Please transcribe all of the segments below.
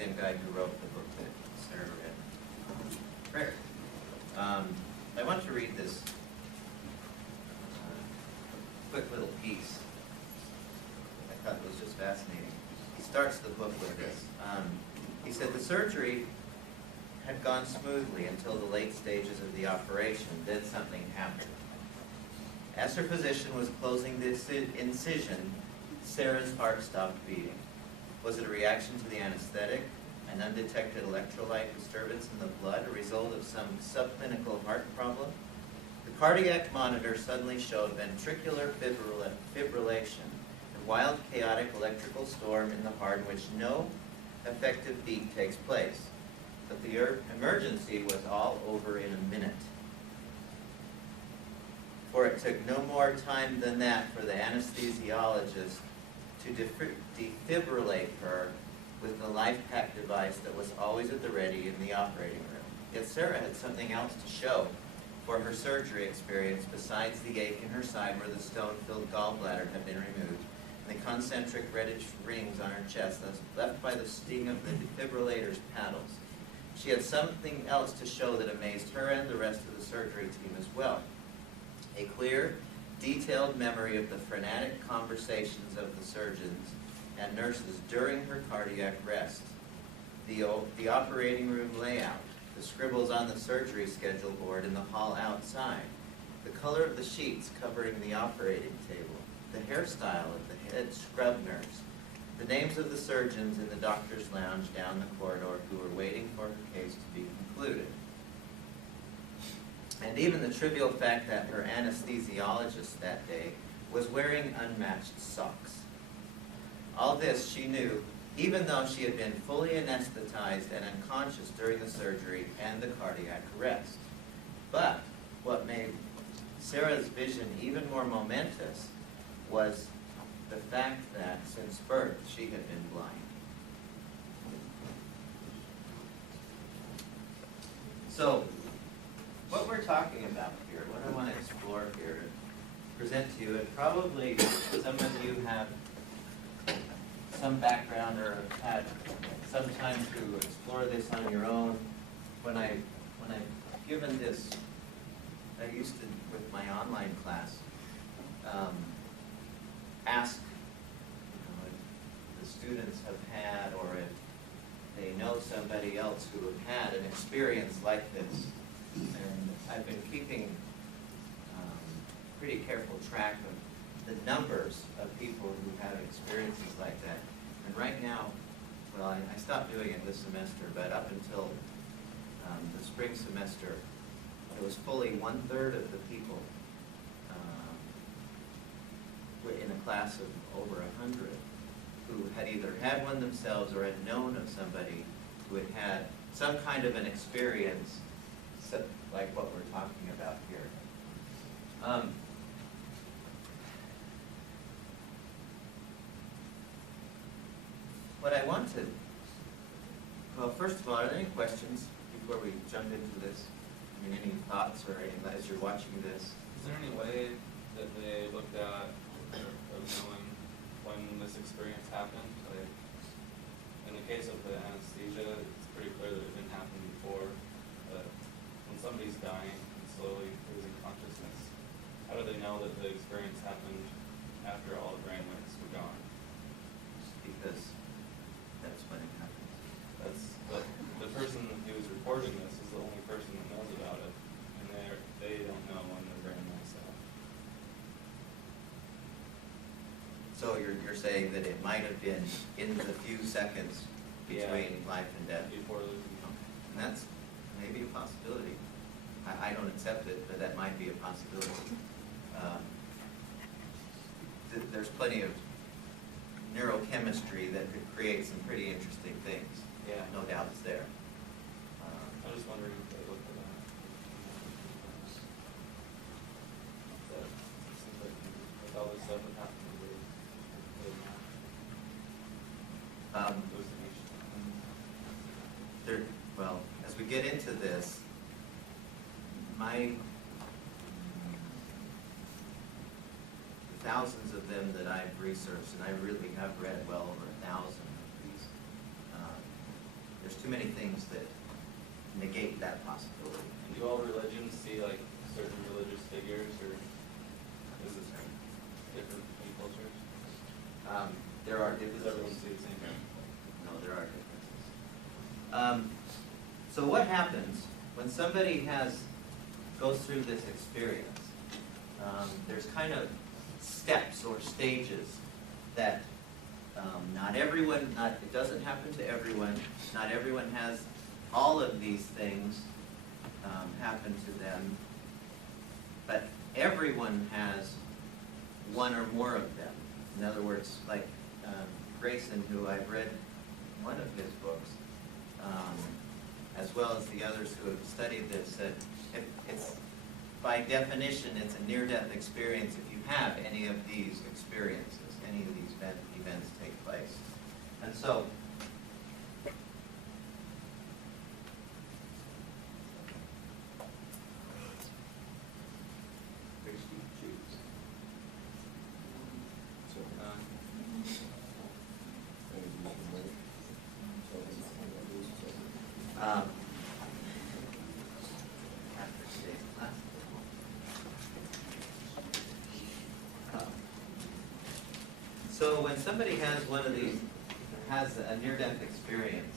same guy who wrote the book that Sarah read. Prayer. I want to read this quick little piece. I thought it was just fascinating. He starts the book with this. He said, the surgery had gone smoothly until the late stages of the operation. Then something happened. As her physician was closing the incision, Sarah's heart stopped beating. Was it a reaction to the anesthetic, an undetected electrolyte disturbance in the blood, a result of some subclinical heart problem? The cardiac monitor suddenly showed ventricular fibrillation, a wild, chaotic electrical storm in the heart in which no effective beat takes place. But the emergency was all over in a minute. For it took no more time than that for the anesthesiologist to defibrillate her with the life pack device that was always at the ready in the operating room. Yet Sarah had something else to show for her surgery experience besides the ache in her side where the stone-filled gallbladder had been removed, and the concentric reddish rings on her chest left by the sting of the defibrillator's paddles. She had something else to show that amazed her and the rest of the surgery team as well. A clear, detailed memory of the frenetic conversations of the surgeons and nurses during her cardiac rest, the operating room layout, the scribbles on the surgery schedule board in the hall outside, the color of the sheets covering the operating table, the hairstyle of the head scrub nurse, the names of the surgeons in the doctor's lounge down the corridor who were waiting for her case to be concluded. And even the trivial fact that her anesthesiologist that day was wearing unmatched socks. All this she knew, even though she had been fully anesthetized and unconscious during the surgery and the cardiac arrest. But what made Sarah's vision even more momentous was the fact that since birth she had been blind. So, what we're talking about here, what I want to explore here, present to you, and probably some of you have some background or have had some time to explore this on your own. When I've given this, I used to, with my online class, ask if the students have had, or if they know somebody else who have had an experience like this. And I've been keeping pretty careful track of the numbers of people who have experiences like that. And right now, well, I stopped doing it this semester, but up until the spring semester, it was fully 1/3 of the people in a class of over 100 who had either had one themselves or had known of somebody who had had some kind of an experience like what we're talking about here. What I want to, well, first of all, are there any questions before we jump into this? I mean, any thoughts or anything as you're watching this? Is there any way that they looked at of knowing when this experience happened? Like, in the case of the anesthesia, it's pretty clear that it didn't happen before, but when somebody's dying and slowly losing consciousness, how do they know that the experience happened after all the brain waves were gone? Because that's when it happens. But the person who's reporting this is the only person that knows about it, and they don't know when their brain waves out. So you're saying that it might have been in the few seconds between life and death? Before losing And that's maybe a possibility. I don't accept it, but that might be a possibility. There's plenty of neurochemistry that could create some pretty interesting things. Yeah. No doubt it's there. I'm just wondering if they looked at that. It seems like with all this stuff that happened, Well, as we get into this, the thousands of them that I've researched, and I really have read well over 1,000 of these there's too many things that negate that possibility. And do all religions see like certain religious figures, or is it different between cultures? There are Does everyone differences. see the same thing? No, there are differences. So what happens when somebody goes through this experience? There's kind of steps or stages that not everyone, it doesn't happen to everyone. Not everyone has all of these things happen to them, but everyone has one or more of them. In other words, like Grayson, who I've read one of his books, as well as the others who have studied this, said it's by definition it's a near-death experience if you have any of these experiences, any of these events take place. And so which do you choose? After today's class. So when somebody has one of these, has a near-death experience,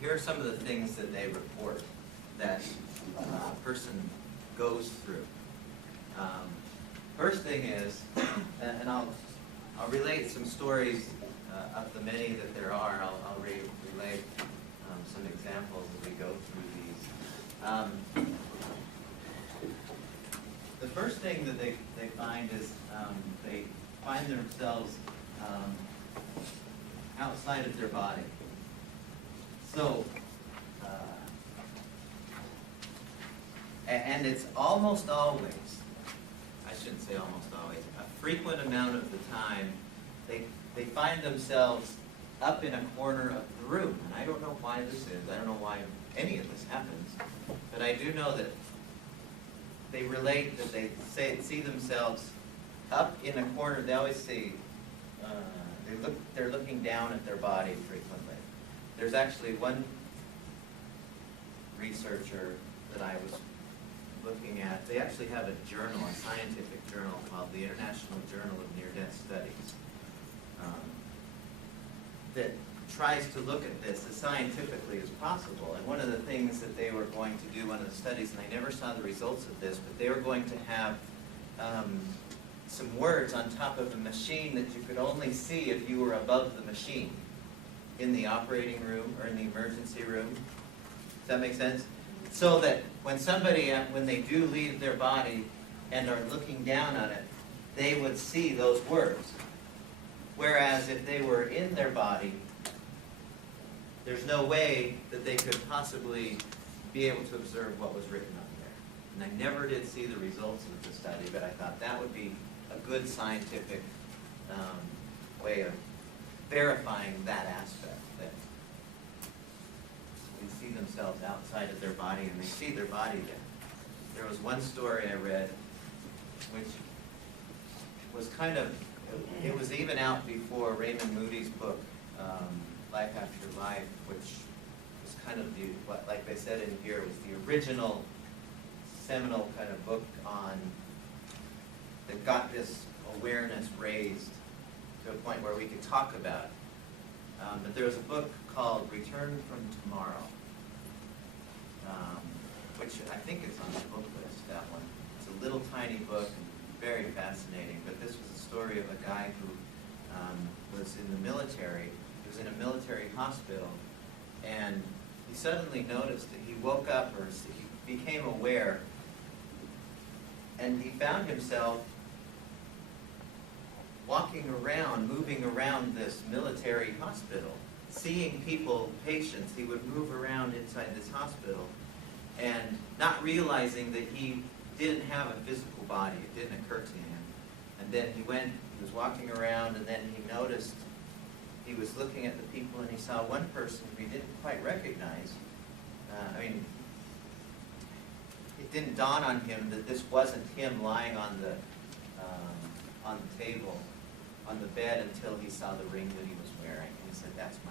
here are some of the things that they report that a person goes through. First thing is, and I'll relate some stories of the many that there are. I'll relate some examples as we go through these. The first thing that they find is they find themselves outside of their body. So, and it's almost always, I shouldn't say almost always, a frequent amount of the time, they find themselves up in a corner of the room. And I don't know why this is. I don't know why any of this happens. But I do know that they relate that they see themselves up in a corner. They always see, they're looking down at their body frequently. There's actually one researcher that I was looking at. They actually have a journal, a scientific journal called the International Journal of Near-Death Studies, that tries to look at this as scientifically as possible. And one of the things that they were going to do, one of the studies, and I never saw the results of this, but they were going to have some words on top of a machine that you could only see if you were above the machine in the operating room or in the emergency room. Does that make sense? So that when somebody, when they do leave their body and are looking down on it, they would see those words. Whereas if they were in their body, there's no way that they could possibly be able to observe what was written up there. And I never did see the results of the study, but I thought that would be a good scientific way of verifying that aspect, that they see themselves outside of their body and they see their body there. There was one story I read which was kind of, it was even out before Raymond Moody's book, Life After Life, which was kind of the, what, like they said in here, was the original seminal kind of book on, that got this awareness raised to a point where we could talk about it. But there was a book called Return from Tomorrow, which I think is on the book list, that one. It's a little tiny book, and very fascinating, but this was a story of a guy who was in the military. He was in a military hospital, and he suddenly noticed that he woke up, or he became aware, and he found himself walking around, moving around this military hospital, seeing people, patients. He would move around inside this hospital and not realizing that he didn't have a physical body. It didn't occur to him. And then he was walking around, and then he noticed, he was looking at the people, and he saw one person who he didn't quite recognize. It didn't dawn on him that this wasn't him lying on the table, on the bed, until he saw the ring that he was wearing. And he said, "That's my